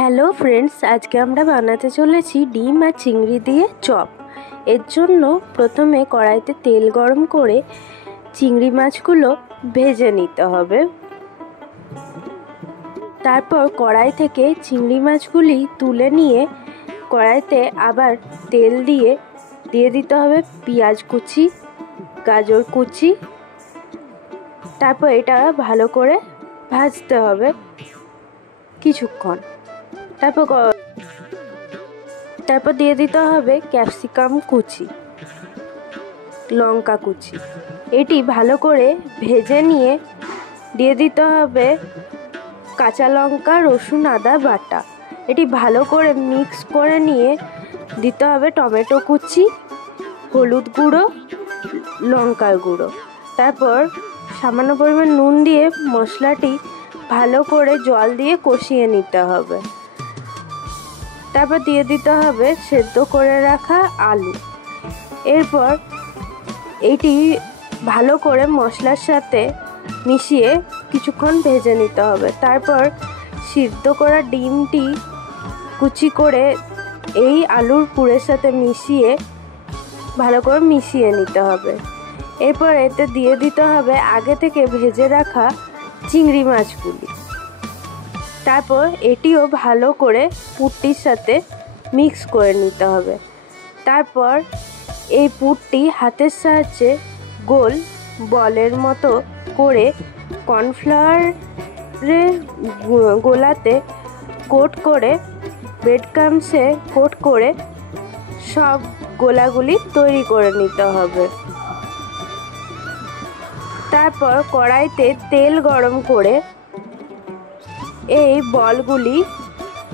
Hello friends, আজকে আমরা বানাতে চলেছি ডিম আর চিংড়ি দিয়ে চপ। এর জন্য প্রথমে কড়াইতে তেল গরম করে চিংড়ি মাছগুলো ভেজে নিতে হবে। তারপর কড়াই থেকে চিংড়ি মাছগুলি তুলে নিয়ে কড়াইতে আবার তেল দিয়ে দিতে হবে পেঁয়াজ কুচি, গাজর কুচি। তারপর এটা ভালো করে ভাজতে হবে কিছুক্ষণ। তারপর দিয়ে দিতে হবে ক্যাপসিকাম কুচি, লঙ্কা কুচি। এটি ভালো করে ভেজে নিয়ে দিয়ে দিতে হবে কাঁচা লঙ্কা, রসুন, আদা বাটা। এটি ভালো করে মিক্স করে নিয়ে দিতে হবে টমেটো কুচি, হলুদ গুঁড়ো, লঙ্কার গুঁড়ো। তারপর সামান্য পরিমাণ নুন দিয়ে মশলাটি ভালো করে জল দিয়ে কষিয়ে নিতে হবে। তারপর দিয়ে দিতে হবে সেদ্ধ করে রাখা আলু। এরপর এটি ভালো করে মশলার সাথে মিশিয়ে কিছুক্ষণ ভেজে নিতে হবে। তারপর সিদ্ধ করা ডিমটি কুচি করে এই আলুর পুরের সাথে মিশিয়ে ভালো করে মিশিয়ে নিতে হবে। এরপর এতে দিয়ে দিতে হবে আগে থেকে ভেজে রাখা চিংড়ি মাছগুলি। তারপর এটিও ভালো করে পুরটির সাথে মিক্স করে নিতে হবে। তারপর এই পুরটি হাতের সাহায্যে গোল বলের মতো করে কর্নফ্লাওয়ারের গোলাতে কোট করে ব্রেড ক্রাম্বসে কোট করে সব গোলাগুলি তৈরি করে নিতে হবে। তারপর কড়াইতে তেল গরম করে এই বলগুলি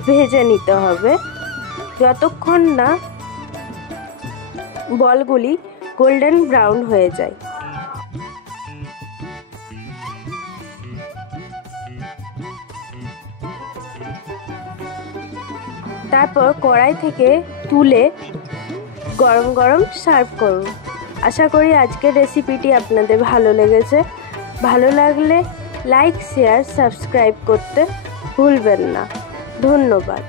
ভেজে নিতে হবে যতক্ষণ না বলগুলি গোল্ডেন ব্রাউন হয়ে যায়। তারপর কড়াই থেকে তুলে গরম গরম সার্ভ করুন। আশা করি আজকের রেসিপিটি আপনাদের ভালো লেগেছে। ভালো লাগলে লাইক, শেয়ার, সাবস্ক্রাইব করতে ভুলবেন না। ধন্যবাদ।